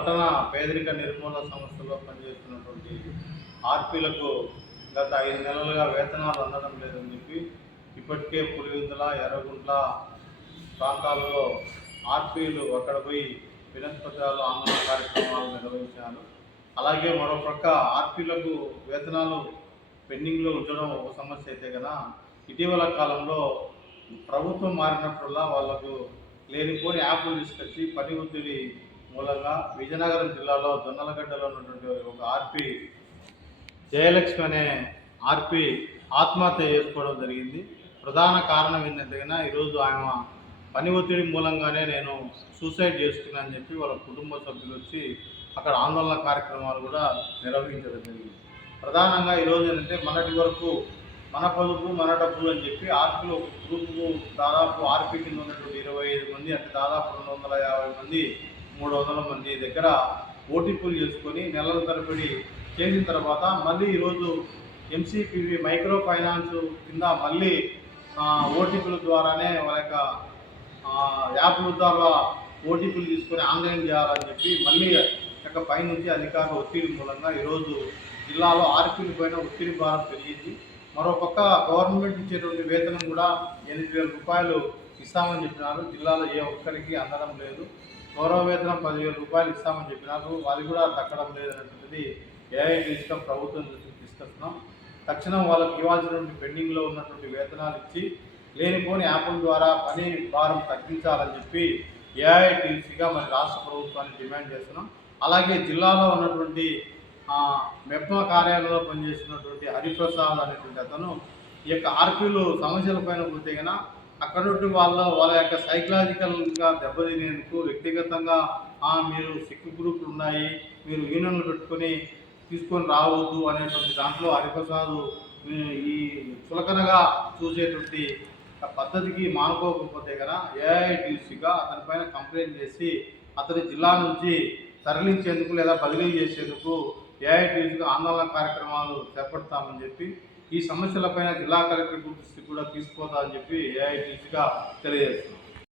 పట్టణ పేదరిక నిర్మూలన సంస్థలో పనిచేస్తున్నటువంటి ఆర్పీలకు గత 5 నెలలుగా వేతనాలు అందడం లేదని చెప్పి ఇప్పటికే పులివెందుల, ఎర్రగుంట్ల ప్రాంతాల్లో ఆర్పీలు అక్కడ పోయి వినతిపత్రాలు ఆందోళన కార్యక్రమాలు నిర్వహించారు. అలాగే మరోపక్క ఆర్పీలకు వేతనాలు పెండింగ్లో ఉంచడం ఒక సమస్య అయితే కనుక ఇటీవల కాలంలో ప్రభుత్వం మారినప్పుడల్లా వాళ్లకు లేనిపోని యాప్లు తీసుకొచ్చి పని ఒత్తిడి మూలంగా విజయనగరం జిల్లాలో జొన్నలగడ్డలో ఉన్నటువంటి ఒక ఆర్పీ జయలక్ష్మి అనే ఆర్పీ ఆత్మహత్య చేసుకోవడం జరిగింది. ప్రధాన కారణం ఏంటంటే కనుక ఈరోజు ఆమె పని ఒత్తిడి మూలంగానే నేను సూసైడ్ చేసుకున్నా అని చెప్పి వాళ్ళ కుటుంబ సభ్యులు వచ్చి అక్కడ ఆందోళన కార్యక్రమాలు కూడా నిర్వహించడం జరిగింది. ప్రధానంగా ఈరోజు ఏంటంటే మొన్నటి వరకు మన పొదుపు మన డబ్బులు అని చెప్పి ఆర్పీలు ఒక గ్రూపుకు దాదాపు ఆర్పీ కింద ఉన్నటువంటి 25 మంది అంటే దాదాపు 250 మంది 300 మంది దగ్గర ఓటీపీలు చేసుకొని నెలల తరబడి చేసిన తర్వాత మళ్ళీ ఈరోజు ఎంసీపీవి మైక్రో ఫైనాన్స్ కింద మళ్ళీ ఓటీపీల ద్వారానే వాళ్ళ యొక్క యాప్ల ద్వారా ఓటీపీలు తీసుకొని ఆన్లైన్ చేయాలని చెప్పి మళ్ళీ యొక్క పైనుంచి అధికారుల ఒత్తిడి మూలంగా ఈరోజు జిల్లాలో ఆర్పీల పైన ఒత్తిడి భారం పెరిగింది. మరోపక్క గవర్నమెంట్ ఇచ్చేటువంటి వేతనం కూడా 8,000 రూపాయలు ఇస్తామని చెప్పినారు. జిల్లాలో ఏ ఒక్కరికి అందడం లేదు. గౌరవ వేతనం 10,000 రూపాయలు ఇస్తామని చెప్పినారు. అది కూడా దక్కడం లేదనేటువంటిది ఏఐటీసీగా ప్రభుత్వం తీసుకొస్తున్నాం. తక్షణం వాళ్ళకి ఇవ్వాల్సినటువంటి పెండింగ్లో ఉన్నటువంటి వేతనాలు ఇచ్చి లేనిపోని యాప్ల ద్వారా పని భారం తగ్గించాలని చెప్పి ఏఐటీసీగా మరి రాష్ట్ర ప్రభుత్వాన్ని డిమాండ్ చేస్తున్నాం. అలాగే జిల్లాలో ఉన్నటువంటి మెప్మా కార్యాలయంలో పనిచేస్తున్నటువంటి హరిప్రసాద్ అనేటువంటి అతను ఈ యొక్క ఆర్పీలు సమస్యలపైన పోతే కన్నా అక్కడ వాళ్ళ యొక్క సైకలాజికల్గా దెబ్బతినేందుకు వ్యక్తిగతంగా మీరు సిక్కు గ్రూపులు ఉన్నాయి, మీరు యూనియన్లు పెట్టుకొని తీసుకొని రావద్దు అనేటువంటి దాంట్లో హరిప్రసాద్ ఈ చులకనగా చూసేటువంటి పద్ధతికి మానుకోకపోతే కన్నా ఏఐటీసీగా అతనిపైన కంప్లైంట్ చేసి అతని జిల్లా నుంచి తరలించేందుకు లేదా బదిలీ చేసేందుకు ఏఐటీసీగా ఆందోళన కార్యక్రమాలు చేపడతామని చెప్పి ఈ సమస్యలపైన జిల్లా కలెక్టర్ దృష్టికి కూడా తీసుకుపోతామని చెప్పి ఏఐటీసీగా తెలియజేస్తున్నాం.